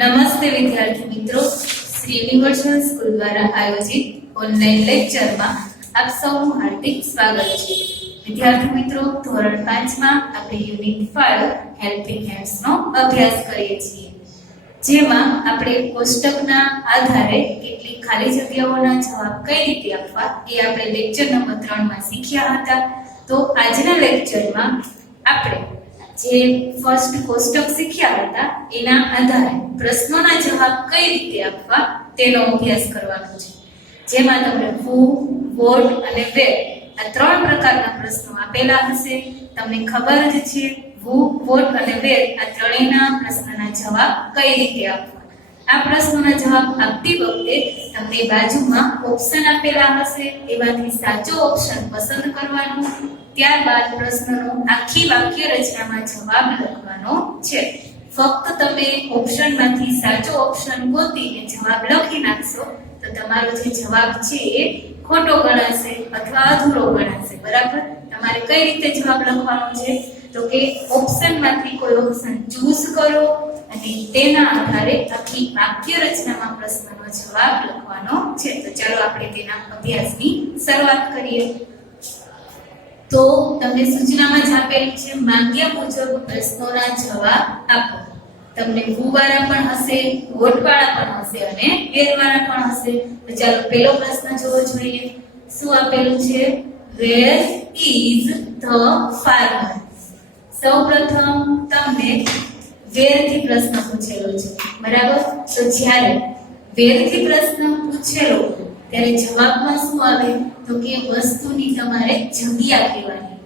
નમસ્તે વિદ્યાર્થી મિત્રો, શ્રી યુનિવર્સલ સ્કૂલ દ્વારા આયોજિત ઓનલાઈન લેક્ચરમાં આપ સૌનું હાર્દિક સ્વાગત છે. વિદ્યાર્થી મિત્રો, ધોરણ 5 માં આપણે યુનિટ 5 હેલ્પિંગ હેન્ડ્સ નો અભ્યાસ કરીએ છીએ, જેમાં આપણે કોષ્ટકના આધારે કેટલીક ખાલી જગ્યાઓના જવાબ કઈ રીતે આપવા એ આપણે લેક્ચર નંબર 3 માં શીખ્યા હતા. તો આજના લેક્ચરમાં આપણે જે ફર્સ્ટ કોષ્ટક શીખ્યા હતા એના આધારે પ્રશ્નોના જવાબ કઈ રીતે આપવા તેનો અભ્યાસ કરવાનો છે, જેમાં તમને who, what અને where આ ત્રણ પ્રકારના પ્રશ્નો આપેલા હશે. તમને ખબર જ છે who, what અને where આ ત્રણેયના પ્રશ્નના જવાબ કઈ રીતે આપવા. આ પ્રશ્નોના જવાબ આપતી વખતે તમને બાજુમાં ઓપ્શન આપેલા હશે, એમાંથી સાચો ઓપ્શન પસંદ કરવાનો. ત્યારબાદ પ્રશ્નનો આખી વાક્ય રચનામાં જવાબ લખવાનો છે. ફક્ત તમે ઓપ્શનમાંથી સાચો ઓપ્શન ગોતીને જવાબ લખી નાખશો તો તમારો જે જવાબ છે એ ખોટો ગણાશે અથવા અધૂરો ગણાશે. બરાબર? તમારે કઈ રીતે જવાબ લખવાનો છે તો કે ઓપ્શનમાંથી કોઈ ઓપ્શન ચૂઝ કરો અને તેના આધારે આખી વાક્ય રચનામાં પ્રશ્નનો જવાબ લખવાનો છે. તો ચાલો આપણે તેના અભ્યાસની શરૂઆત કરીએ. તો તમને સૂચનામાં જ આપેલું છે માંગ્યા મુજબ પ્રશ્નોના જવાબ આપો. તમને who વાળા પણ હશે, what વાળા પણ હશે અને where વાળા પણ હશે. તો ચાલો પહેલો પ્રશ્ન જોવો જોઈએ. શું આપેલું છે? where is the farmer? સૌપ્રથમ તમને where થી પ્રશ્ન પૂછેલો છે, બરાબર? તો જ્યારે where થી પ્રશ્ન પૂછેલો ત્યારે જવાબમાં શું આવે તો કે વસ્તુની તમારે જગ્યા કહેવાની.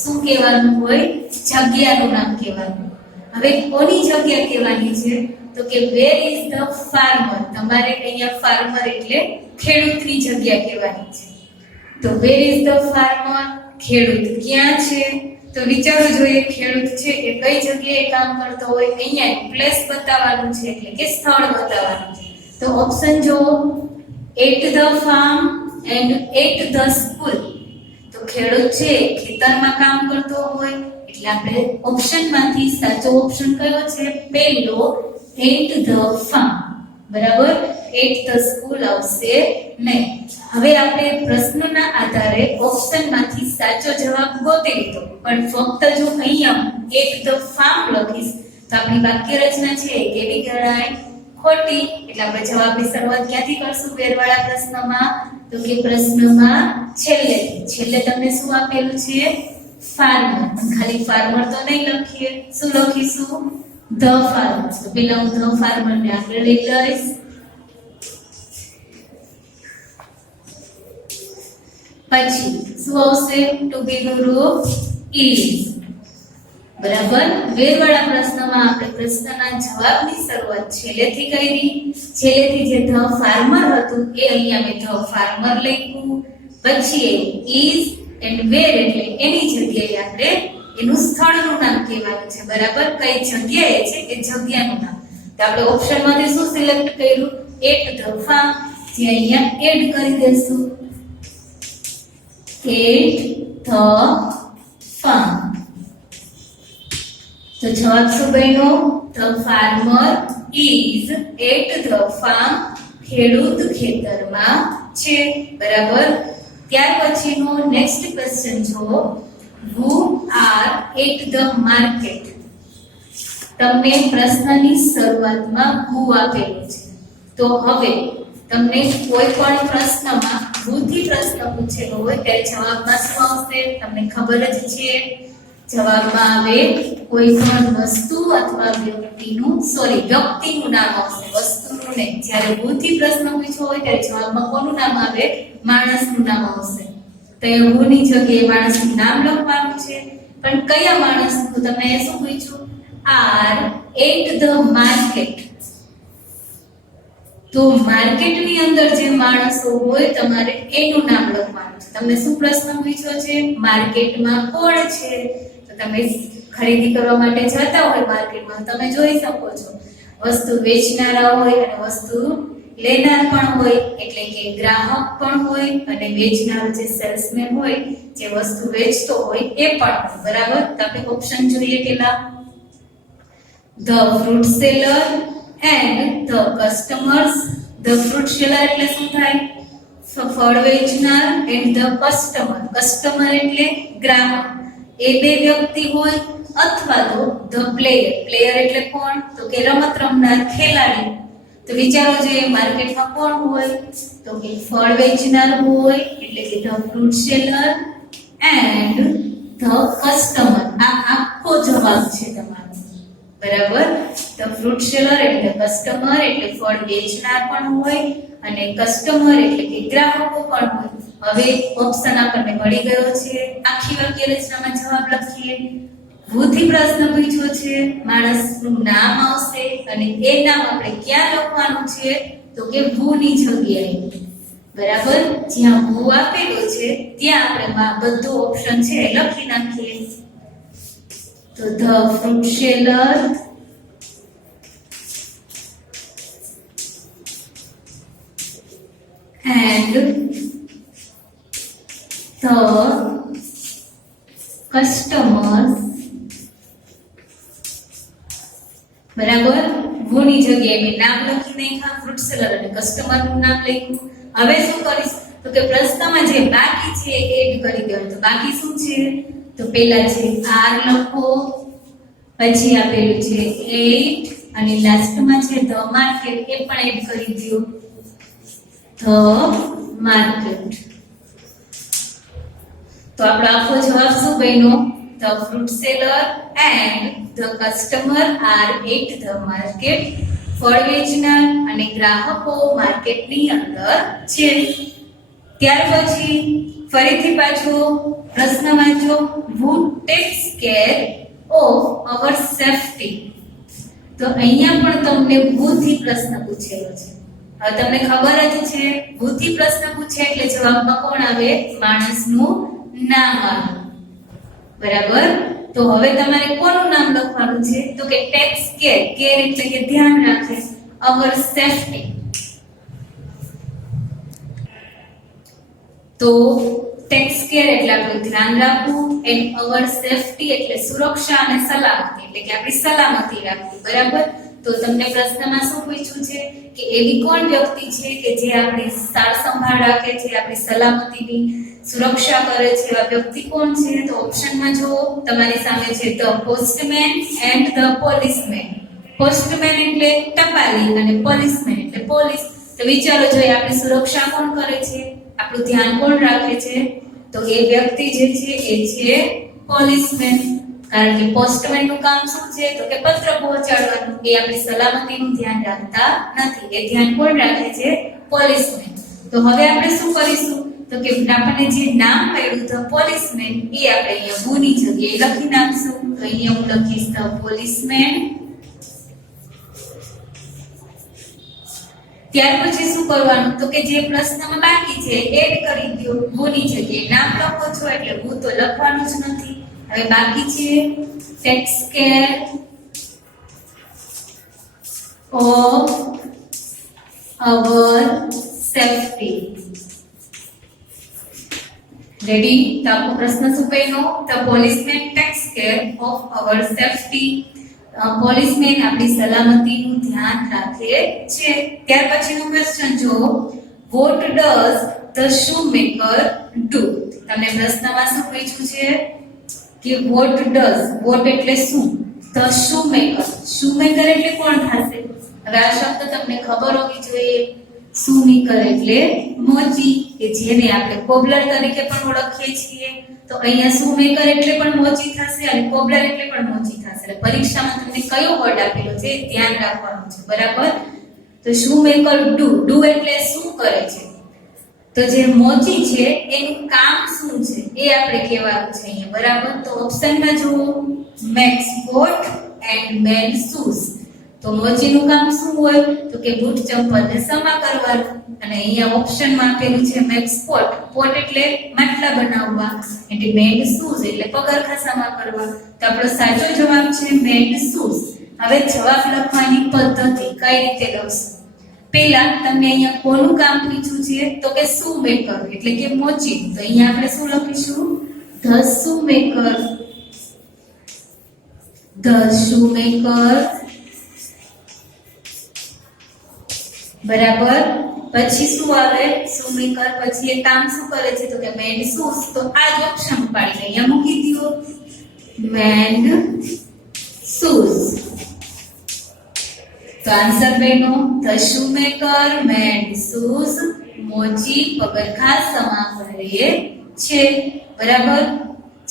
શું કહેવાનું હોય? જગ્યાનું નામ કહેવાનું. હવે કોની જગ્યા કહેવાની છે તો કે where is the farmer? તમારે અહીંયા farmer એટલે ખેડૂતની જગ્યા કહેવાની છે. તો where is the farmer? ખેડૂત ક્યાં છે? તો વિચારવું જોઈએ ખેડૂત છે એ કઈ જગ્યાએ કામ કરતો હોય, અહીંયા પ્લેસ બતાવવાનું છે એટલે કે સ્થળ બતાવવાનું છે. તો ઓપ્શન જો at the farm and at the school. તો ખેડૂત છે ખેતરમાં કામ કરતો હોય એટલે આપણે ઓપ્શનમાંથી સાચો ઓપ્શન કયો છે? પહેલો at the farm. બરાબર? at the school આવશે નહીં. હવે આપણે પ્રશ્નના આધારે ઓપ્શનમાંથી સાચો જવાબ ગોતી લીધો, પણ ફક્ત જો અહીંયા at the farm લખીશ તો આપણી વાક્ય રચના છે કેવી ગણાય? ખોટી. એટલે આપણે જવાબની શરૂઆત ક્યાંથી કરશું where વાળા પ્રશ્નમાં? તો કે પ્રશ્નમાં છેલ્લે તમને શું આપેલું છે? farmer. પણ ખાલી farmer તો નહીં લખીએ, શું લખીશું? the farmer. તો પહેલા હું the farmer ને આગળ લઈ લઈશ. પછી શું આવશે? to be નું રૂપ is. બરાબર? where વાળા પ્રશ્નમાં આપણે પ્રશ્નના જવાબની શરૂઆત છેલ્લેથી કરી. છેલ્લેથી જે the farmer હતું એ અહીંયા મેં the farmer લખ્યું. પછી is and where એટલે એની જગ્યાએ આપણે એનું સ્થળનું નામ કહેવાનું છે. બરાબર? કઈ જગ્યાએ છે એ જગ્યાનું નામ. તો આપણે ઓપ્શનમાંથી શું સિલેક્ટ કર્યું? at the farm. જે અહીંયા એડ કરી દેશું at the farm. તો જવાબ શું બન્યો? the farmer is at the farm. ખેડૂત ખેતરમાં છે. બરાબર? ત્યાર પછીનો નેક્સ્ટ ક્વેશ્ચન જો who are at the market. તમને પ્રશ્નની શરૂઆતમાં who આપેલું છે. તો હવે તમને કોઈ પણ પ્રશ્નમાં who થી પ્રશ્ન પૂછેલો હોય ત્યારે જવાબમાં શું આવશે? તમને ખબર જ છે જવાબમાં આવે કોઈ પણ વસ્તુ અથવા વ્યક્તિનું નામ આવશે, વસ્તુનું નહીં. જ્યારે who થી પ્રશ્ન પૂછ્યો હોય ત્યારે જવાબમાં કોનું નામ આવે? માણસનું નામ આવશે. તો એ who ની જગ્યાએ માણસનું નામ લખવાનું છે. પણ કયા માણસનું? તમે શું પૂછ્યું? are at the market. તો માર્કેટની અંદર જે માણસો હોય તમારે એનું નામ લખવાનું છે. તમને શું પ્રશ્ન પૂછ્યો છે? માર્કેટમાં કોણ છે? તો તમે ખરીદી કરવા માટે જતા હોય માર્કેટમાં, તમે જોઈ શકો છો વસ્તુ વેચનારા હોય અને વસ્તુ લેનાર પણ હોય, એટલે કે ગ્રાહક પણ હોય અને વેચનાર જે સેલ્સમેન હોય જે વસ્તુ વેચતો હોય એ પણ હોય. બરાબર? તો આપણે ઓપ્શન જોઈએ પેલા the fruit seller and the customers. The fruit seller એટલે શું થાય? ફળ વેચનાર એન્ડ ધ કસ્ટમર. કસ્ટમર એટલે ગ્રાહક. એ બે વ્યક્તિ હોય અથવા તો ધ પ્લેયર. પ્લેયર એટલે કોણ? તો કે રમત રમનાર ખેલાડી. તો વિચારો જોઈએ માર્કેટમાં કોણ હોય? તો કે ફળ વેચનાર હોય એટલે કે the fruit seller and the customer. આ આખો જવાબ છે તમારો, બરાબર. ધ ફ્રૂટ સેલર એટલે કસ્ટમર એટલે ફળ વેચનાર પણ હોય અને કસ્ટમર એટલે કે ગ્રાહકો પણ હોય. હવે ઓપ્શન આપણને મળી ગયો છે. આખી વાક્ય રચનામાં જવાબ લખીએ. ભૂથી પ્રશ્ન પૂછ્યો છે, માણસનું નામ આવશે અને એ નામ આપણે ક્યાં લખવાનું છે? તો કે ભૂની જગ્યાએ, બરાબર. જ્યાં ભૂ આપેલો છે ત્યાં આપણે બધું ઓપ્શન છે લખી નાખીએ. તો the fruit seller and the customers, બરાબર. ભૂની જગ્યાએ મેં નામ લખી નાખ્યા, ફ્રૂટ સેલર અને કસ્ટમર નું નામ લખ્યું. હવે શું કરીશ? તો કે પ્રશ્નમાં જે બાકી છે એ એડ કરી દેવાનું. તો બાકી શું છે? તો પહેલા છે આર લખો, પછી આપેલું છે 8 અને લાસ્ટમાં છે ધ માર્કેટ, એ પણ એડ કરી દો. The market. તો આપણો આખો જવાબ શું બન્યો? The fruit seller and the customer are at the market. ફળ વેચનાર અને ગ્રાહકો માર્કેટની અંદર છે. ત્યાર પછી ફરીથી પાછો પ્રશ્ન વાંચો. Who takes care of our safety. તો અહીંયા પણ તમને ભૂથી પ્રશ્ન પૂછેલો છે. હવે તમને ખબર જ છે ભૂથી પ્રશ્ન પૂછે એટલે જવાબમાં કોણ આવે? માણસનું નામ આવે, બરાબર. તો હવે તમારે કોનું નામ લખવાનું છે? તો કે ટેક્સ કેર. કેર એટલે કે ધ્યાન રાખે. અવર સેફટી. તો ટેક્સ કેર એટલે આપણે ધ્યાન રાખવું, એન્ડ અવર સેફટી એટલે સુરક્ષા અને સલામતી, એટલે કે આપણી સલામતી રાખવી, બરાબર. તો તમને પ્રશ્નમાં શું પૂછ્યું છે કે એવી કોણ વ્યક્તિ છે કે જે આપણી સાર સંભાળ રાખે છે, આપણી સલામતીની સુરક્ષા કરે છે? આ વ્યક્તિ કોણ છે? તો ઓપ્શનમાં જો તમારી સામે છે the postman and the policeman. Postman એટલે ટપાલી અને પોલીસમેન એટલે પોલીસ. તો વિચારો જોઈએ આપણી સુરક્ષા કોણ કરે છે? આપણું ધ્યાન કોણ રાખે છે? તો એ વ્યક્તિ જે છે એ છે પોલીસમેન. કારણ કે પોસ્ટમેન નું કામ શું છે? તો કે પત્ર પહોંચાડવાનું. એ આપણી સલામતીનું ધ્યાન રાખતા નથી. એ ધ્યાન કોણ રાખે છે? પોલીસમેન. તો હવે આપણે શું કરીશું? તો કે આપણને જે નામ મળ્યું ધ પોલીસમેન એ આપણે અહીંયા ભૂની જગ્યાએ લખી નાખશું. તો અહીંયા હું લખીશ ધ પોલીસમેન. ત્યાર પછી શું કરવાનું? તો કે જે પ્રશ્નમાં બાકી છે એડ કરી દો. ભૂની જગ્યાએ નામ લખો છો એટલે ભૂ તો લખવાનું જ નથી. હવે બાકી છે tax care of our safety. Ready? તો આપણો પ્રશ્ન શું બન્યો? The policeman tax care of our safety. Policeman આપણી સલામતીનું ધ્યાન રાખે છે. ત્યાર પછીનો ક્વેશ્ચન જો, what does the Shoemaker do. તમને પ્રશ્નમાં શું પૂછ્યું છે કે વોટ ડઝ, વોટ એટલે શું, ધ શૂમેકર, શૂમેકર એટલે કોણ થશે? હવે આ શબ્દ તમને ખબર હોવી જોઈએ. શૂમેકર એટલે મોચી, કે જેને આપણે કોબલર તરીકે પણ ઓળખીએ છીએ. તો અહીંયા શૂમેકર એટલે પણ મોચી થશે અને કોબલર એટલે પણ મોચી થશે. એટલે પરીક્ષામાં તમને કયો વર્ડ આપેલો છે ધ્યાન રાખવાનું છે, બરાબર. તો શૂમેકર ડુ. ડુ એટલે શું કરે છે? તો જે મોચી છે એનું કામ શું છે એ આપણે કહેવાનું છે અહીંયા, બરાબર. તો ઓપ્શનમાં જુઓ, મેક્સ કોટ એન્ડ મેન શૂઝ. તો મોચીનું કામ શું હોય? તો કે બૂટ ચંપલને સમા કરવાનું. અને અહીંયા ઓપ્શનમાં આપેલું છે મેક્સ કોટ. કોટ એટલે માટલા બનાવવા, એટલે મેન શૂઝ એટલે પગરખા સમા કરવા. તો આપણો સાચો જવાબ છે મેન શૂઝ. હવે જવાબ લખવાની પદ્ધતિ કઈ રીતે લખશું? પહેલા તમને અહીંયા કોનું કામ પૂછ્યું છે? તો કે શૂમેકર એટલે કે મોચી. તો અહીંયા આપણે શું લખીશું? The Shoemaker. ધ શૂમેકર બરાબર. પછી શું આવે? shoe maker. પછી એ કામ શું કરે છે? તો કે mend shoes. તો આ જ ઓપ્શન પાડીને અહીંયા મૂકી દો. mend shoes. તો આન્સર બન્યો the shoemaker mend shoes. મોચી પગરખાં સમા કરે છે. બરાબર.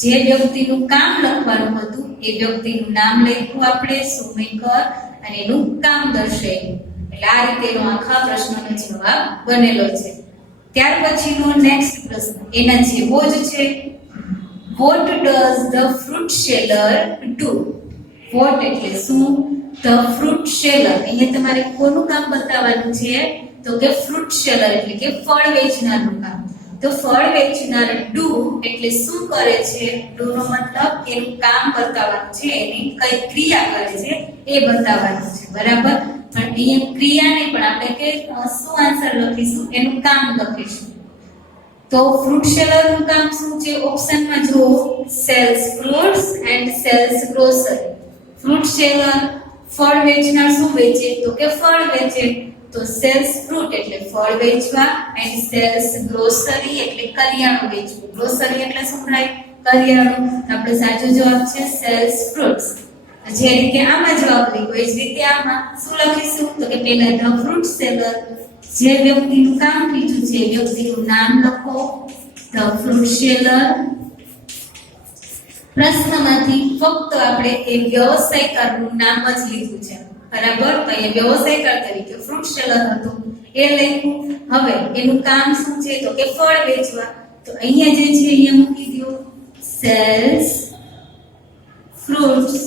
જે વ્યક્તિનું કામ લખવાનું હતું એ વ્યક્તિનું નામ લખ્યું આપણે shoemaker અને એનું કામ દર્શાવ્યું. એટલે આ રીતે એનો આખા પ્રશ્નનો જવાબ બનેલો છે. ત્યાર પછીનો નેક્સ્ટ પ્રશ્ન એના જેવો જ છે. what does the fruit seller do? what એટલે શું? the fruit seller અહીંયા તમારે કોનું કામ બતાવવાનું છે? તો કે fruit seller એટલે કે ફળ વેચનારનું કામ. તો ફળ વેચનાર do એટલે શું કરે છે? do નો મતલબ એનું કામ બતાવવાનું છે, એની કઈ ક્રિયા કરે છે એ બતાવવાનું છે. બરાબર. પણ અહીંયા ક્રિયા નહીં, પણ આપણે કે શું આન્સર લખીશું? એનું કામ લખીશું. તો ફ્રૂટ સેલર નું કામ શું છે? ઓપ્શનમાં જો sells fruits and sells grocery. Fruit seller ફળ વેચનાર શું વેચે? તો કે ફળ વેચે. તો સેલ્સ ફ્રૂટ એટલે ફળ વેચવા એન્ડ સેલ્સ ગ્રોસરી એટલે કરિયાણું વેચવું. ગ્રોસરી એટલે શું થાય? કરિયાણું. આપણે સાચો જવાબ છે સેલ્સ ફ્રૂટ્સ. જે રીતે આમાં જવાબ લખ્યો એ જ રીતે આમાં શું લખીશું? તો કે પહેલા ધ ફ્રૂટ સેલર, જે વ્યક્તિનું કામ કીધું છે એ વ્યક્તિનું નામ લખો ધ ફ્રૂટ સેલર. પ્રશ્નમાંથી ફક્ત આપણે એ વ્યવસાયકારનું નામ જ લીધું છે. બરાબર. તો એ વ્યવસાયકાર તરીકે ફ્રૂટ સેલર હતું એ લખ્યું. હવે એનું કામ શું છે? તો કે ફળ વેચવા. તો અહીંયા જે છે અહીંયા મૂકી દો સેલ્સ ફ્રૂટ્સ.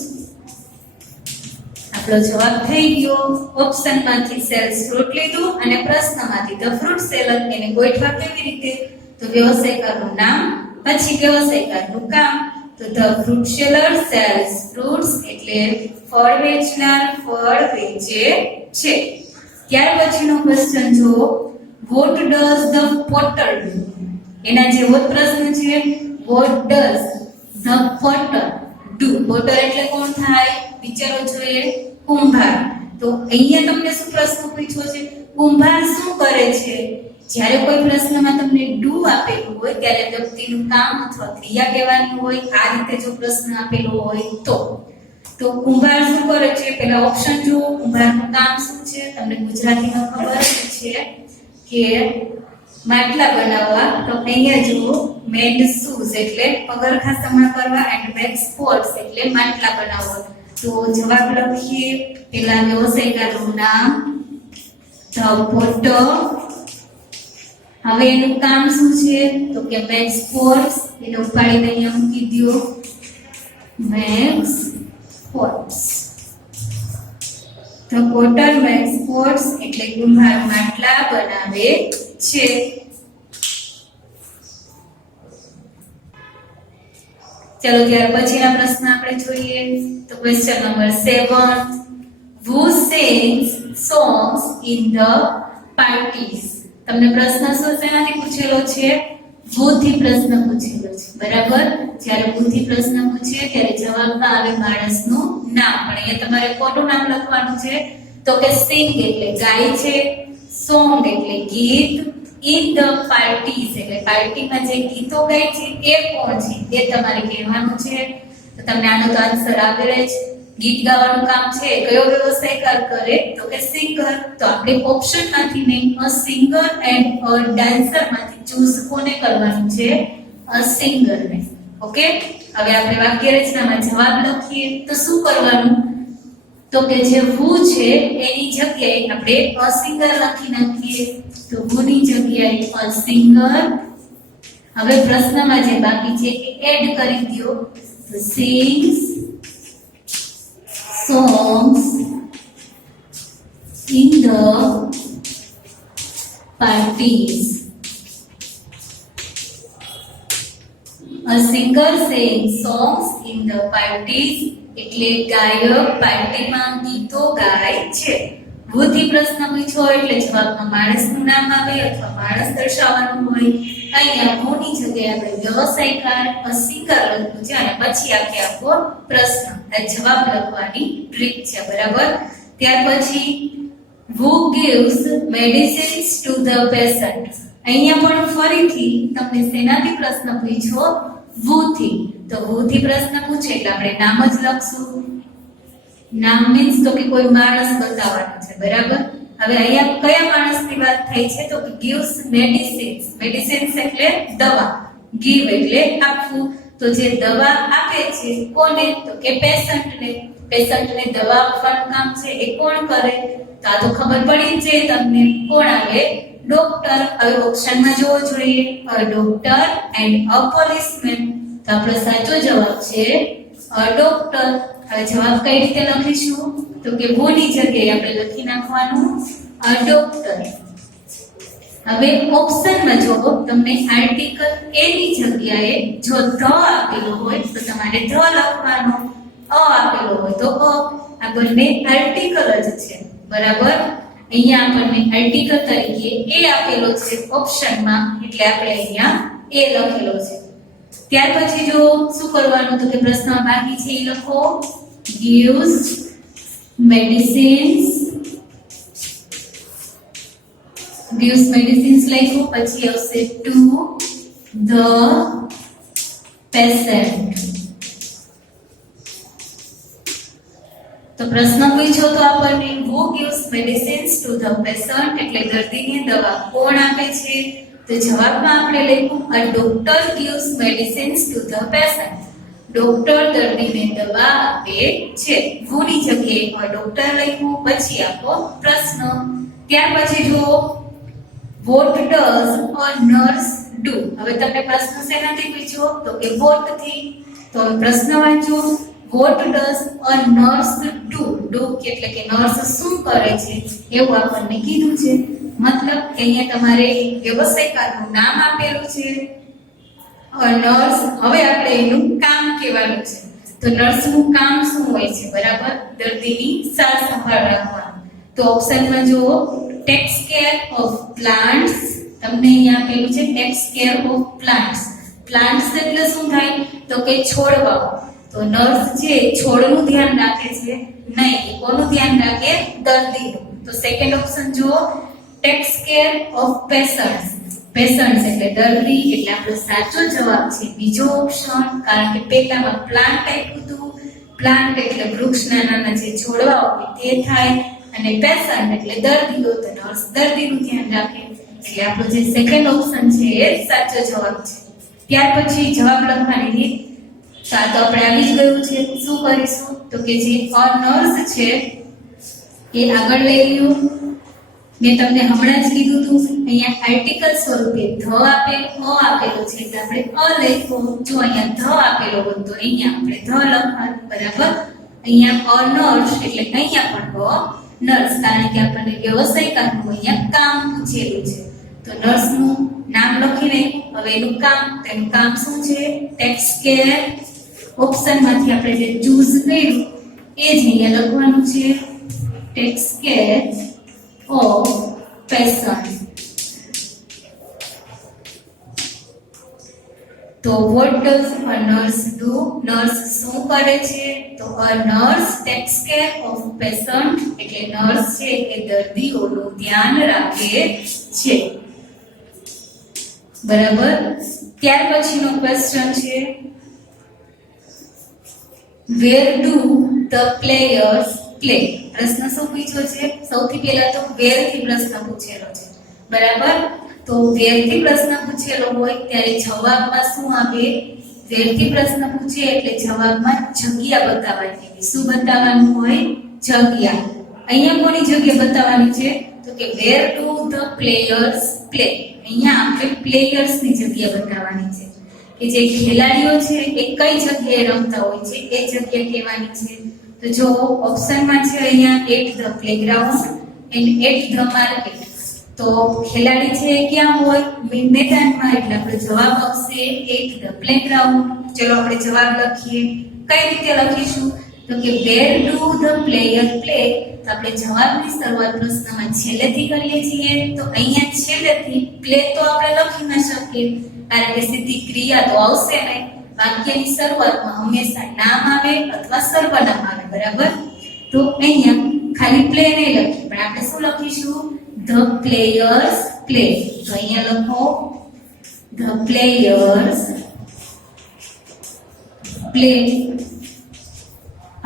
આપણો જવાબ થઈ ગયો. ઓપ્શનમાંથી સેલ્સ ફ્રૂટ લીધું અને પ્રશ્નમાંથી ધ ફ્રૂટ સેલર. એને ગોઠવા કેવી રીતે? તો વ્યવસાયકારનું નામ પછી વ્યવસાયકારનું કામ. તો the fruit seller sells fruits એટલે ફળ વેચનાર ફળ વેચે છે. ત્યાર પછીનો ક્વેશ્ચન જો what does the potter do? એના જેવો પ્રશ્ન છે. what does the potter do? potter એટલે કોણ થાય? વિચારો જોઈએ. કુંભાર. તો અહીંયા તમને શું પ્રશ્ન પૂછ્યો છે? કુંભાર શું કરે છે? જ્યારે કોઈ પ્રશ્નમાં તમને ડુ આપેલું હોય ત્યારે વ્યક્તિનું કામ અથવા ક્રિયા કહેવાની હોય. આ રીતે જો પ્રશ્ન આપેલો હોય તો કુંભાર શું કરે છે? પહેલા ઓપ્શન જુઓ. કુંભારનું કામ શું છે? તમને ગુજરાતીમાં ખબર છે કે માટલા બનાવવા. તો અહીંયા જુઓ મેડ શૂઝ એટલે પગરખાં સમા કરવા એન્ડ મેક સ્પોર્ટ્સ એટલે માટલા બનાવવા. તો જવાબ લખીએ. પહેલા વ્યવસાયકારનું નામ ધ પોટર. હવે એનું કામ શું છે? તો કે મેક સ્પોર્ટ્સ. એને ઉપાડીને અહીંયા મૂકી દો make sports. The Potter make sports એટલે કુંભાર માટલા બનાવે છે. ચલો ત્યાર પછીના પ્રશ્ન આપણે જોઈએ. તો question number 7. who sings songs in the parties? તમને પ્રશ્ન શું શેનાથી પૂછેલો છે? ભૂથી પ્રશ્ન પૂછેલો છે. બરાબર. જ્યારે ભૂથી પ્રશ્ન પૂછે ત્યારે જવાબમાં આવે માણસનું નામ. પણ અહીંયા તમારે ખોટું નામ લખવાનું છે. તો કે સિંગ એટલે ગાય છે, સોંગ એટલે ગીત, ઇન ધ પાર્ટીઝ એટલે પાર્ટીમાં જે ગીતો ગાય છે એ કોણ છે એ તમારે કહેવાનું છે. તો તમને આનો તો આન્સર આગળ જ. ગીત ગાવાનું કામ છે કયો વ્યવસાયકાર કરે? તો કે સિંગર. તો આપણે ઓપ્શનમાંથી નહીં અ સિંગર એન્ડ અ ડાન્સર માંથી ચૂઝ કોને કરવાનું છે? અ સિંગર ને. ઓકે. હવે આપણે વાક્ય રચનામાં જવાબ લખીએ. તો શું કરવાનું? તો કે જે who છે એની જગ્યાએ આપણે અ સિંગર લખી નાખીએ. તો who ની જગ્યાએ અ સિંગર. હવે પ્રશ્નમાં જે બાકી છે એ એડ કરી દો. તો sings songs in the parties. A singer sings songs in the parties એટલે ગાયક પાર્ટીમાં ગીતો ગાય છે. ભૂથી પ્રશ્ન પૂછ્યો એટલે જવાબમાં માણસનું નામ આવે અથવા માણસ દર્શાવવાનું હોય. અહીંયા ભૂની જગ્યાએ આપણે વ્યવસાયકાર અ સિંગર લખ્યું છે અને પછી આખો પ્રશ્ન જવાબ લખવાની ટ્રીક છે. બરાબર. ત્યાર પછી who gives medicines to the patient. અહીંયા પણ ફરીથી તમને શેનાથી પ્રશ્ન પૂછ્યો? who થી. તો who થી પ્રશ્ન પૂછે એટલે આપણે નામ જ લખશું. નામ મીન્સ તો કે કોઈ માણસ બતાવવાનું છે, બરાબર? હવે અહીંયા કયા માણસની વાત થઈ છે? તો gives medicines. medicines એટલે દવા. give એટલે આપવું. તો જે દવા આપે છે કોને? તો કે પેશન્ટને. પેશન્ટને દવા આપવાનું કામ છે એ કોણ કરે? તો આ તો ખબર પડી જ છે તમને. કોણ આવે? ડોક્ટર. હવે ઓપ્શનમાં જોવો જોઈએ, a doctor and a policeman. તો આપણો સાચો જવાબ છે અ ડોક્ટર. હવે જવાબ કઈ રીતે લખીશું? તો કે who ની જગ્યાએ આપણે લખી નાખવાનું અ ડોક્ટર. હવે ઓપ્શનમાં જો તમને આર્ટિકલ એ ની જગ્યાએ જો ધ આપેલો હોય તો તમારે ધ લખવાનો, અ આપેલો હોય તો અ. આ બંને આર્ટિકલ જ છે, બરાબર? અહીંયા આપણને આર્ટિકલ તરીકે એ આપેલો છે ઓપ્શનમાં, એટલે આપણે અહીંયા એ લખેલો છે. ત્યાર પછી જો શું કરવાનું? તો કે પ્રશ્નમાં બાકી છે એ લખો gives medicines. gives medicines લખ્યું, પછી આવશે to the patient. તો પ્રશ્ન પૂછ્યો તો આપણને who gives medicines to the patient એટલે દર્દીને દવા કોણ આપે છે? તો જવાબમાં આપણે લખ્યું a doctor gives medicines to the patient. Doctor દર્દીને દવા આપે છે. who ની જગ્યાએ a doctor લખ્યું, પછી આપો પ્રશ્ન. ત્યાર પછી જો what does a nurse do? હવે તમને પ્રશ્ન શેનાથી પૂછ્યો? તો કે what થી. તો પ્રશ્ન વાંચો. what does a nurse do? do એટલે કે નર્સ શું કરે છે એવું આપણને કીધું છે. મતલબ કે અહીંયા તમારે વ્યવસાયકારનું નામ આપેલું છે a nurse. હવે આપણે એનું કામ કહેવાનું છે. તો નર્સનું કામ શું હોય છે? બરાબર, દર્દીની સાર સંભાળ રાખવાનું. તો ઓપ્શનમાં જુઓ takes care of plants. તમને અહીંયા આપેલું છે takes care of plants. plants એટલે શું થાય? તો કે છોડવા. તો નર્સ છે છોડનું ધ્યાન રાખે છે નહીં, કોનું ધ્યાન રાખે? દર્દીનું. તો સેકન્ડ ઓપ્શન જુઓ takes care of patients. patients એટલે દર્દી, એટલે આપણો સાચો જવાબ છે બીજો ઓપ્શન. કારણ કે પહેલામાં પ્લાન્ટ આપ્યું હતું. પ્લાન્ટ એટલે વૃક્ષના નાના જે છોડવા હોય તે થાય, અને પેશન્ટ એટલે દર્દીઓ. તો નર્સ દર્દીનું ધ્યાન રાખે, એટલે આપણો જે સેકન્ડ ઓપ્શન છે એ સાચો જવાબ છે. ત્યાર પછી જવાબ લખવાની રીત તો આપણે આવી જ ગયું છે. શું કરીશું? તો કે જે અ નર્સ છે એ આગળ લઈ લ્યો. મેં તમને હમણાં જ કીધું હતું અહીંયા આર્ટિકલ સ્વરૂપે ધ આપેલો, અ આપેલો છે એટલે આપણે અ લખ્યો. જો અહીંયા ધ આપેલો હોય તો અહીંયા આપણે ધ લખવાનું, બરાબર? અહીંયા અ નર્સ એટલે અહીંયા પણ અ નર્સ, કારણ કે આપણને વ્યવસાયકારનું અહીંયા કામ પૂછેલું છે. તો નર્સનું નામ લખીને હવે એનું કામ, તેનું કામ શું છે? Tax care. ઓપ્શનમાંથી આપણે જે ચૂઝ કર્યું એ જ અહીંયા લખવાનું છે ટેક્સ કેર ઓફ પેશન્ટ. તો what does a nurse do? Nurse શું કરે છે? તો a nurse takes care of patient એટલે નર્સ છે એ દર્દીઓનું ધ્યાન રાખે છે, બરાબર? ત્યાર પછીનો ક્વેશ્ચન છે where do the players play? પ્રશ્ન શું પૂછ્યો છે? સૌથી પહેલા તો where થી પ્રશ્ન પૂછેલો છે, બરાબર? તો where થી પ્રશ્ન પૂછેલો હોય ત્યારે જવાબમાં શું આવે? where થી પ્રશ્ન પૂછે એટલે જવાબમાં જગ્યા બતાવવાની. શું બતાવવાનું હોય? જગ્યા. અહીંયા કોની જગ્યા બતાવવાની છે? તો કે where do the players play? અહીંયા આપણે પ્લેયર્સ ની જગ્યા બતાવવાની છે કે જે ખેલાડીઓ છે એ કઈ જગ્યાએ રમતા હોય છે એ જગ્યા કહેવાની છે. તો જો ઓપ્શનમાં છે અહીંયા at the playground and at the market. તો ખેલાડી છે ક્યાં હોય? મેદાનમાં, એટલે આપણો જવાબ આવશે એટ ધ પ્લેગ્રાઉન્ડ. ચલો આપણે જવાબ લખીએ. કઈ રીતે લખીશું? તો કે where do the player play? તો આપણે જવાબની શરૂઆત પ્રશ્નમાં છેલ્લેથી કરીએ છીએ. તો અહીંયા છેલ્લેથી પ્લે તો આપણે લખી ન શકીએ કારણ કે સીધી ક્રિયા તો આવશે નહીં. વાક્યની શરૂઆતમાં હંમેશા નામ આવે અથવા સર્વનામ આવે, બરાબર? તો અહીંયા ખાલી પ્લે નહીં લખી પણ આપણે શું લખીશું? The players play. તો અહીંયા લખો ધ પ્લેયર્સ પ્લે.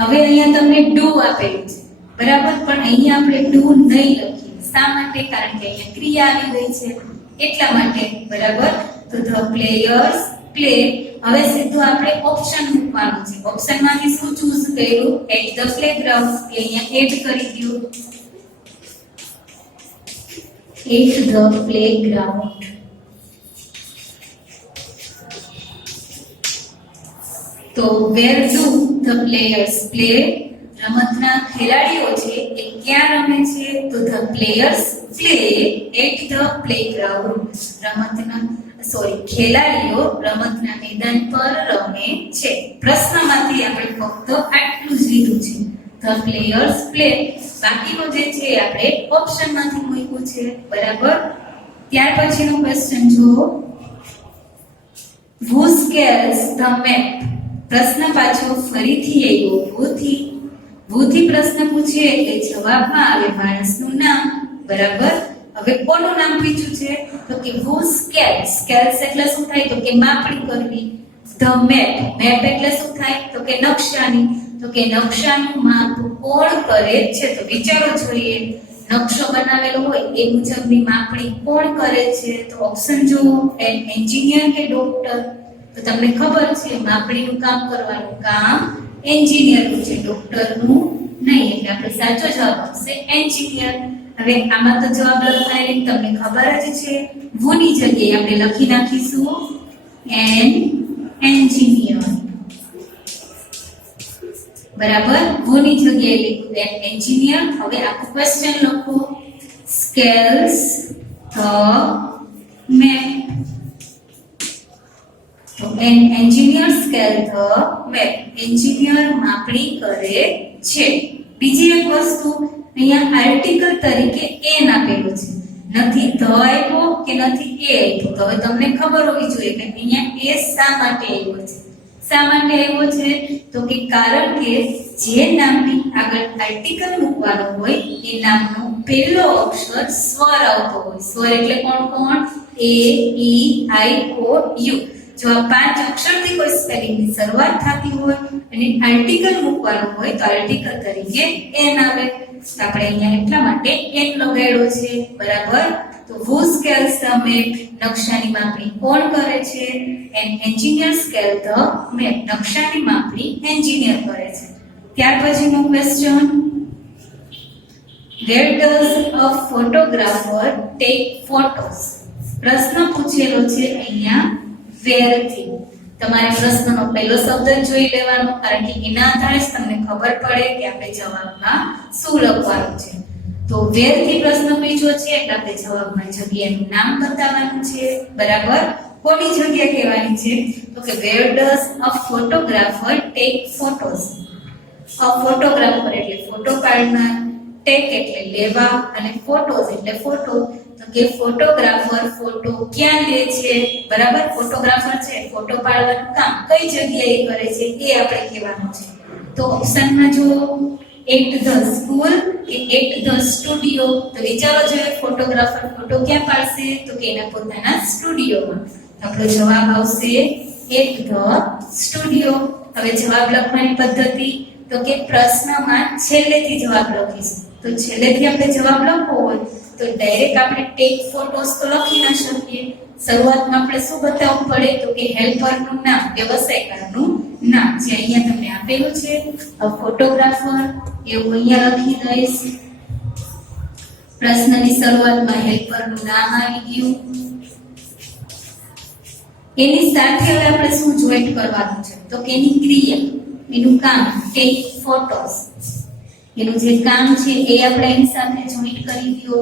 હવે અહીંયા તમને ડુ આપેલું છે, બરાબર, પણ અહીંયા આપણે ડુ નહીં લખીએ. શા માટે? કારણ કે અહીંયા ક્રિયા આવી ગઈ છે એટલા માટે, બરાબર. તો ધ પ્લેયર્સ પ્લે. હવે સીધું આપણે ઓપ્શન મૂકવાનું છે. ઓપ્શનમાંથી શું ચૂઝ કર્યું? At the playground. કે અહીંયા એડ કરી દો, એટ ધ પ્લેગ્રાઉન્ડ. તો where do the players play. રમતના ખેલાડીઓ છે એ ક્યાં રમે છે? તો the players play at the playground. ખેલાડીઓ રમતના મેદાન પર રમે છે. પ્રશ્નમાંથી આપણે ફક્ત આટલું જ લીધું છે, ધ પ્લેયર્સ પ્લે. બાકીનો જે છે આપણે ઓપ્શનમાંથી મૂક્યું છે, બરાબર. ત્યાર પછીનો ક્વેશ્ચન જુઓ, who scales the map. પ્રશ્ન પાછો ફરીથી આવ્યો ભૂથી પ્રશ્ન પૂછે એટલે જવાબમાં આવે માણસનું નામ, બરાબર. હવે કોનું નામ પૂછ્યું છે? તો કે who scales. scales એટલે શું થાય? તો કે માપણી કરવી. the map. map એટલે શું થાય? તો કે નકશાની. તો કે નકશાનું માપ કોણ કરે છે? તો વિચારો જોઈએ, નકશો બનાવેલો હોય એ મુજબની માપણી કોણ કરે છે? તો ઓપ્શન જુઓ, એન્જિનિયર કે ડોક્ટર. તો તમને ખબર છે માપણીનું કામ કરવાનું કામ એન્જિનિયરનું છે, ડોક્ટરનું નહીં. એટલે આપણે સાચો જવાબ આવશે એન્જિનિયર. હવે આમાં તો જવાબ લખાય નહીં, તમને ખબર જ છે. વોની જગ્યાએ આપણે લખી નાખીશું એન્જિનિયર, બરાબર. વોની જગ્યાએ લખ્યું એન્જિનિયર. હવે આખું ક્વેશ્ચન લખો, સ્કેલ્સ ધ મેપ. તો engineer scale the map. Engineer માપણી કરે છે. બીજી એક વસ્તુ, અહીંયા આર્ટિકલ તરીકે એન આપેલું છે, નથી ધ આવ્યો કે નથી એ આવ્યો. તો હવે તમને ખબર હોવી જોઈએ કે અહીંયા એ શા માટે આવ્યો છે. શા માટે આવ્યો છે? તો કે કારણ કે જે નામની આગળ આર્ટિકલ મૂકવાનો હોય એ નામનો પહેલો અક્ષર સ્વર આવતો હોય. સ્વર એટલે કોણ? એ, ઈ, આઈ, ઓ, યુ. જો આ 5 અક્ષરથી કોઈ સ્પેલિંગની શરૂઆત થતી હોય અને આર્ટિકલ મૂકવાનું હોય તો આર્ટિકલ તરીકે એન આવે. તો આપણે અહીંયા એટલા માટે એન લગાડ્યો છે, બરાબર. તો who scales the map. નકશાની માપણી કોણ કરે છે? Engineer scale the map. નકશાની માપણી એન્જિનિયર કરે છે. ત્યાર પછીનો question, where does a photographer take photos. પ્રશ્ન પૂછેલો છે અહીંયા where થી. તમારે પ્રશ્નનો પહેલો શબ્દ જોઈ લેવાનો, કારણ કે એના આધારે જ તમને ખબર પડે કે આપણે જવાબમાં શું લખવાનું છે. તો where થી પ્રશ્ન પૂછ્યો છે એટલે આપણે જવાબમાં જગ્યાનું નામ બતાવવાનું છે, બરાબર. કોની જગ્યા કહેવાની છે? તો કે where does a photographer take photos. a photographer એટલે ફોટો પાડનાર, ટેક એટલે લેવા અને ફોટોસ એટલે ફોટો. તો કે ફોટોગ્રાફર ફોટો ક્યાં લે છે? બરાબર. ફોટોગ્રાફર છે ફોટો પાડવાનું કામ કઈ જગ્યાએ કરે છે એ આપણે કહેવાનું છે. તો ઓપ્શનમાં જો એટ ધ સ્કૂલ કે એટ ધ સ્ટુડિયો. તો વિચારો જોઈએ, ફોટોગ્રાફર ફોટો ક્યાં પાડશે? તો કે એના પોતાના સ્ટુડિયોમાં. આપણો જવાબ આવશે એટ ધ સ્ટુડિયો. હવે જવાબ લખવાની પદ્ધતિ, તો કે પ્રશ્નમાં છેલ્લેથી જવાબ લખીશું. તો છેલ્લેથી આપણે જવાબ લખવો હોય તો ડાયરેક્ટ આપણે ટેક ફોટોસ તો લખી ના શકીએ. શરૂઆતમાં આપણે શું બતાવવું પડે? તો કે હેલ્પરનું નામ, વ્યવસાયકારનું નામ, જે અહીંયા તમને આપેલું છે ફોટોગ્રાફર, એવું અહીંયા લખી દઈશ. પ્રશ્નની શરૂઆતમાં હેલ્પરનું નામ આવી ગયું. એની સાથે હવે આપણે શું જોઈન્ટ કરવાનું છે? તો કે એની ક્રિયા, એનું કામ, ટેક ફોટોસ. એનું જે કામ છે એ આપણે એની સાથે જોઈન્ટ કરી દો.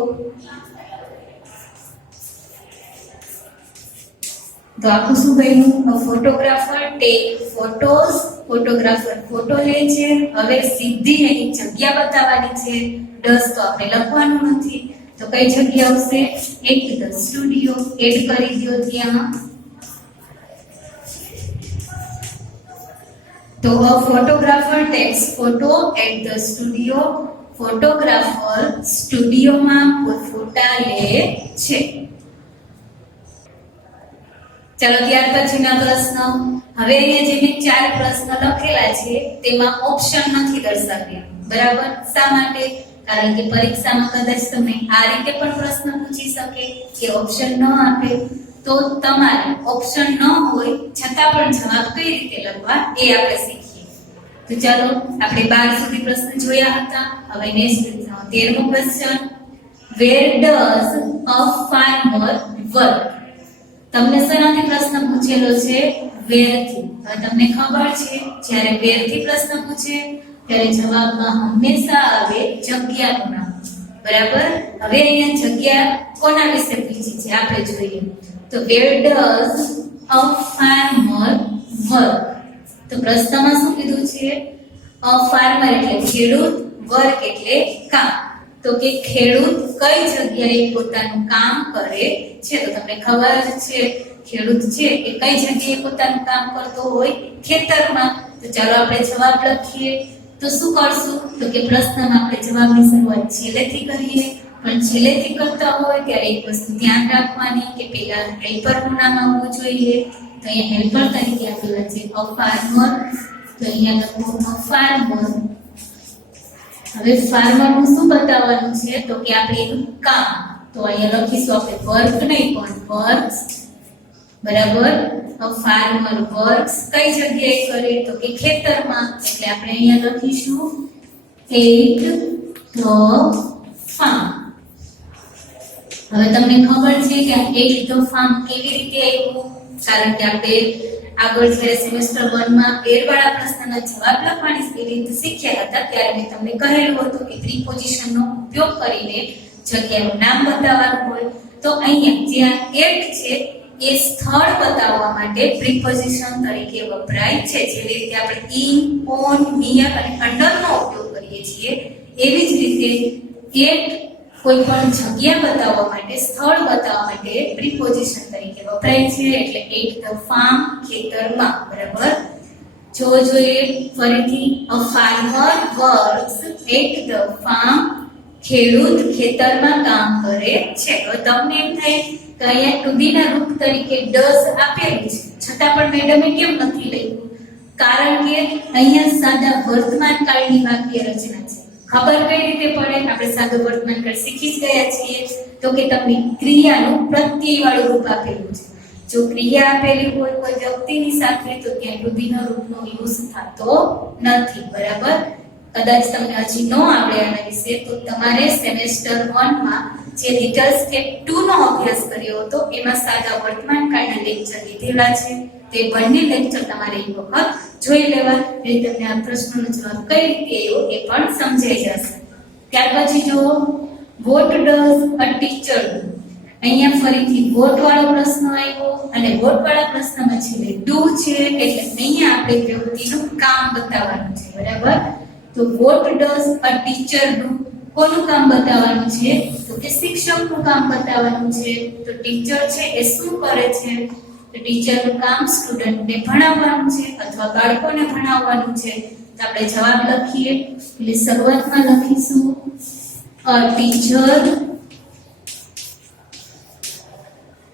તો આખું શું બન્યું? Photographer take photos. Photographer photo લે છે. હવે સીધી એની જગ્યા બતાવવાની છે. ડસ તો આપણે લખવાનું નથી, તો કઈ જગ્યા આવશે? At the studio. એડ કરી દો ત્યાં. તો a photographer takes photo at the studio. Photographer સ્ટુડિયોમાં ફોટા લે છે. ચાલો ત્યાર પછીના પ્રશ્ન. હવે અહીંયા જે મેં 4 પ્રશ્ન લખેલા છે તેમાં ઓપ્શન નથી દર્શાવ્યા. બરાબર? શા માટે? કારણ કે પરીક્ષામાં કદાચ તમે આ રીતે પણ પ્રશ્ન પૂછી શકે કે ઓપ્શન ન આપે તો તમારે ઓપ્શન ન હોય છતાં પણ જવાબ કઈ રીતે લખવા એ આપણે શીખીએ. તો ચાલો આપણે 12 સુધી પ્રશ્ન જોયા હતા. હવે નેક્સ્ટ 13મો question. Where does a farmer work? તમને શેનાથી પ્રશ્ન પૂછેલો છે? વેર થી. હવે તમને ખબર છે જ્યારે વેર થી પ્રશ્ન પૂછે ત્યારે જવાબમાં હંમેશા આવે જગ્યાનું નામ. બરાબર? હવે અહીંયા જગ્યા કોના વિશે પૂછી છે આપણે જોઈએ. તો વેર ડઝ અ ફાર્મર વર્ક? તો પ્રશ્નમાં શું કીધું છે? અ ફાર્મર એટલે ખેડૂત, વર્ક એટલે કામ. તો કે ખેડૂત કઈ જગ્યાએ પોતાનું કામ કરે છે? તો તમને ખબર જ છે ખેડૂત છે એ કઈ જગ્યાએ પોતાનું કામ કરતો હોય? ખેતરમાં. તો ચાલો આપણે જવાબ લખીએ. તો શું કરશું? તો કે પ્રશ્નમાં આપણે જવાબની શરૂઆત છેલ્લેથી કરીએ. પણ છેલ્લેથી કરતા હોય ત્યારે એક વસ્તુ ધ્યાન રાખવાની કે પહેલા હેલ્પરનું નામ આવવું જોઈએ. તો અહીંયા હેલ્પર તરીકે આપેલા છે અ ફાર્મર. તો અહીંયા લખો અ ફાર્મર. હવે ફાર્મરનું શું બતાવવાનું છે? તો કે આપણે એનું કામ. તો અહીંયા લખીશું આપણે વર્ક નહીં પણ વર્ક્સ. બરાબર? અ ફાર્મર વર્ક્સ કઈ જગ્યાએ કરે? તો કે ખેતરમાં. એટલે આપણે અહીંયા લખીશું એટ ધ ફાર્મ. હવે તમને ખબર છે કે આ એટ ધ ફાર્મ કેવી રીતે આવ્યું? કારણ કે આપણે આગળ જ્યારે સેમેસ્ટર 1 માં વેરવાળા પ્રશ્નના જવાબ લખવાની રીત શીખ્યા હતા ત્યારે મેં તમને કહેલું હતું કે પ્રીપોઝિશનનો ઉપયોગ કરીને જગ્યાનું નામ બતાવવાનું હોય. તો અહીંયા જે આ એટ છે એ સ્થળ બતાવવા માટે પ્રીપોઝિશન તરીકે વપરાય છે. જેવી રીતે આપણે ઇન, ઓન, નિયર અને અંડરનો ઉપયોગ કરીએ છીએ એવી જ રીતે એટ કોઈ પણ જગ્યા બતાવવા માટે, સ્થળ બતાવવા માટે પ્રીપોઝિશન તરીકે વપરાય છે. એટલે એટ ધ ફાર્મ ખેતરમાં. બરાબર? જો જોઈએ ફરીથી a farmer works at the farm. ખેડૂત ખેતરમાં કામ કરે છે. હવે તમને એમ થાય કે અહીંયા ટુ બી ના રૂપ તરીકે ડઝ આપેલું છે છતાં પણ મેડમે કેમ નથી લખ્યું? કારણ કે અહીંયા સાદા વર્તમાન કાળની વાક્ય રચના છે. ખબર કઈ રીતે પડે? આપણે સાદો વર્તમાન કાળ શીખી જ ગયા છીએ. તો કે તમને ક્રિયાનું પ્રત્યય વાળું રૂપ આપેલું છે. જો ક્રિયા આપેલી હોય કોઈ વ્યક્તિની સાથે તો ત્યાં ટુ બી ના રૂપનો યુઝ થતો નથી. બરાબર? કદાચ તમને હજી ન આવડે આના વિશે તો તમારે સેમેસ્ટર 1 માં જે લિટલ સ્ટેપ 2 નો અભ્યાસ કર્યો હતો એમાં સાદા વર્તમાન કાળના લેક્ચર લીધેલા છે. તે બંને લેક્ચર તમારે એક વખત જોઈ લેવા એટલે તમને આ પ્રશ્નનો જવાબ કઈ રીતે આવ્યો એ પણ સમજાઈ જશે. ત્યાર પછી જો what does a teacher do? અહીંયા ફરીથી વોટ વાળો પ્રશ્ન આવ્યો અને વોટ વાળા પ્રશ્નમાં છેલ્લે ડુ છે એટલે અહીંયા આપણે પ્રવૃત્તિનું કામ બતાવવાનું છે. બરાબર? તો what does a teacher do? કોનું કામ બતાવવાનું છે? તો કે શિક્ષકનું કામ બતાવવાનું છે. તો ટીચર છે એ શું કરે છે? તો ટીચરનું કામ સ્ટુડન્ટને ભણાવવાનું છે અથવા બાળકોને ભણાવવાનું છે. તો આપણે જવાબ લખીએ. એટલે શરૂઆતમાં લખીશું અ ટીચર.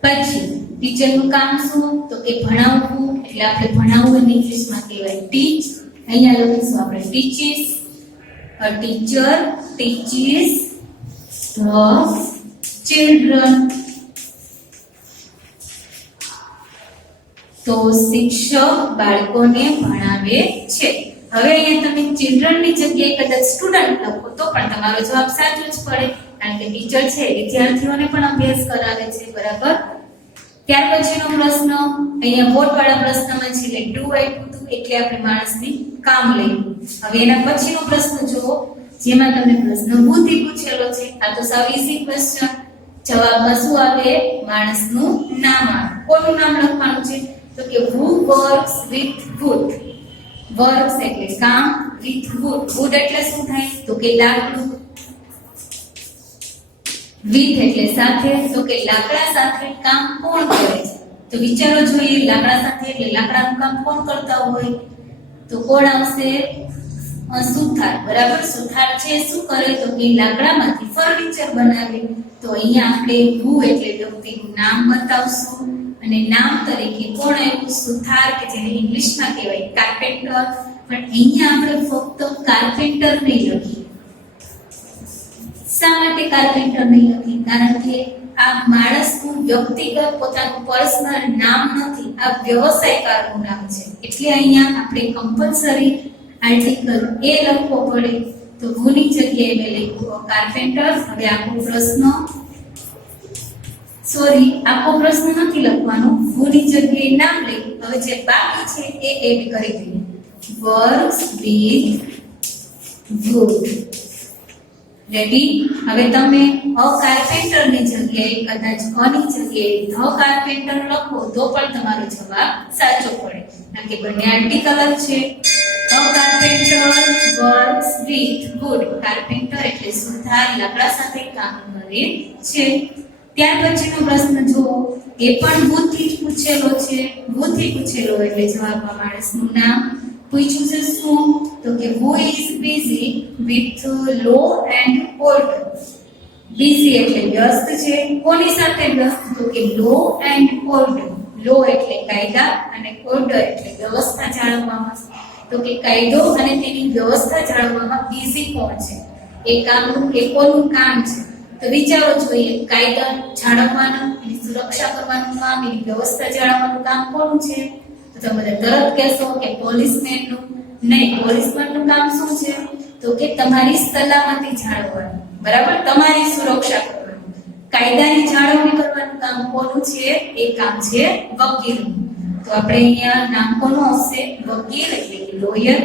પછી ટીચરનું કામ શું? તો કે ભણાવવું. એટલે આપણે ભણાવવું ઇંગ્લિશમાં કહેવાય ટીચ. અહીંયા લખીશું આપણે teaches. A teacher teaches the children. તો શિક્ષક બાળકોને ભણાવે છે. હવે અહીંયા તમે ચિલ્ડ્રન ની જગ્યાએ કદાચ સ્ટુડન્ટ લખો તો પણ તમારો જવાબ સાચો જ પડે કારણ કે ટીચર છે વિદ્યાર્થીઓને પણ અભ્યાસ કરાવે છે. બરાબર? ત્યાર પછીનો પ્રશ્ન અહીંયા વોટ વાળા પ્રશ્નમાં છેલ્લે ડુ આપ્યું હતું એટલે આપણે માણસની કામ લઈએ. હવે એના પછીનો પ્રશ્ન જુઓ જેમાં તમને પ્રશ્ન બુદ્ધિ પૂછેલો છે. આ તો સાવ ઈઝી ક્વેશ્ચન. જવાબમાં શું આવે? માણસનું નામ આવે. કોનું નામ લખવાનું છે? તો કે who works with wood. Works એટલે કામ, with wood. wood એટલે શું થાય? તો કે લાકડું. with એટલે સાથે. તો કે લાકડા સાથે કામ કોણ કરે છે? તો વિચારો જોઈએ લાકડા સાથે એટલે લાકડાનું કામ કોણ કરતા હોય? તો કોણ આવશે? સુથાર, બરાબર. સુથાર છે શું કરે તો કે લાકડામાંથી ફર્નિચર બનાવે. તો અહીંયા આપણે who એટલે વ્યક્તિનું નામ બતાવશું અને નામ તરીકે કોણ આવ્યું? સુથાર, કે જેને ઇંગ્લિશમાં કહેવાય કાર્પેન્ટર. પણ અહીંયા આપણે ફક્ત કાર્પેન્ટર નહીં લખીએ. શા માટે કાર્પેન્ટર નહીં લખીએ? કારણ કે આ માણસનું વ્યક્તિગત પોતાનું પર્સનલ નામ નથી, આ વ્યવસાયકારનું નામ છે. એટલે અહીંયા આપણે કમ્પલસરી આર્ટિકલ એ લખવો પડે. તો who ની જગ્યાએ મેં લખ્યું કાર્પેન્ટર. હવે આખો પ્રશ્ન નથી લખવાનો, who ની જગ્યાએ નામ લઈ હવે જે બાકી છે એ એડ કરી દઈએ. works with wood. રેડી? હવે તમે અ કાર્પેન્ટર ની જગ્યાએ કદાચ અ ની જગ્યાએ ધ કાર્પેન્ટર લખો તો પણ તમારો જવાબ સાચો પડે, કારણ કે બંને આર્ટિકલ જ છે. A carpenter works with wood. Carpenter એટલે સુથાર, લાકડા સાથે કામ કરે છે. ત્યાર પછીનો પ્રશ્ન જો એ પણ who થી જ પૂછેલો છે. who થી પૂછેલો એટલે જવાબમાં માણસનું નામ પૂછ્યું છે. શું? તો કે who is busy with law and order. busy એટલે વ્યસ્ત છે. કોની સાથે વ્યસ્ત? તો કે law and order. law એટલે કાયદા અને order એટલે વ્યવસ્થા જાળવવામાં. તો કે કાયદો અને તેની વ્યવસ્થા જાળવવામાં busy કોણ છે? એ કોનું કામ છે? તો વિચારો જોઈએ, કાયદા જાળવવાનું, એની સુરક્ષા કરવાનું કામ, એની વ્યવસ્થા જાળવવાનું કામ કોનું છે? તો તમે તરત કહેશો કે પોલીસમેનનું. નહીં, પોલીસમેનનું કામ શું છે? તો કે તમારી સલામતી જાળવવાનું, બરાબર, તમારી સુરક્ષા કરવાનું. કાયદાની જાળવણી કરવાનું કામ કોનું છે? એ કામ છે વકીલનું. તો આપણે અહીંયા નામ કોનું આવશે? વકીલ એટલે કે લોયર.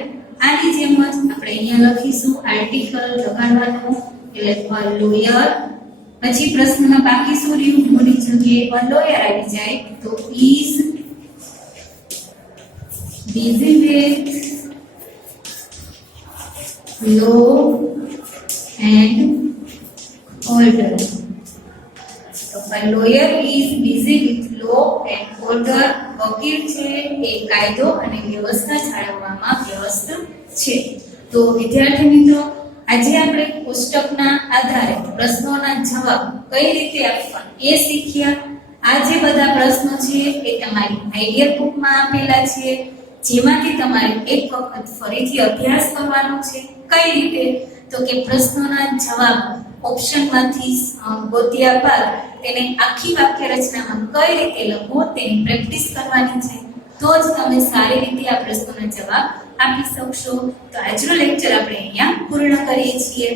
આની જેમ જ આપણે અહીંયા લખીશું આર્ટિકલ લગાડવાનું એટલે લોયર. પછી પ્રશ્નમાં બાકી શું રહ્યું? મોની જગ્યાએ લોયર આવી જાય તો is busy with law and order. તો lawyer is busy with law and order. વકીલ છે એ કાયદો અને વ્યવસ્થા જાળવવામાં વ્યસ્ત છે. તો વિદ્યાર્થી મિત્રો, આજે આપણે કોષ્ટકના આધારે પ્રશ્નોના જવાબ કઈ રીતે આપવા એ શીખ્યા. આ જે બધા પ્રશ્નો છે એ તમારી આઈડિયા બુકમાં આપેલા છે, જેમાંથી તમારે એક વખત ફરીથી અભ્યાસ કરવાનો છે. કઈ રીતે? તો કે પ્રશ્નોના જવાબ ઓપ્શનમાંથી ગોત્યા બાદ તેને આખી વાક્ય રચનામાં કઈ રીતે લખવો તેની પ્રેક્ટિસ કરવાની છે. તો જ તમે સારી રીતે આ પ્રશ્નોના જવાબ આપી શકશો. તો આજનો લેક્ચર આપણે અહીંયા પૂર્ણ કરીએ છીએ.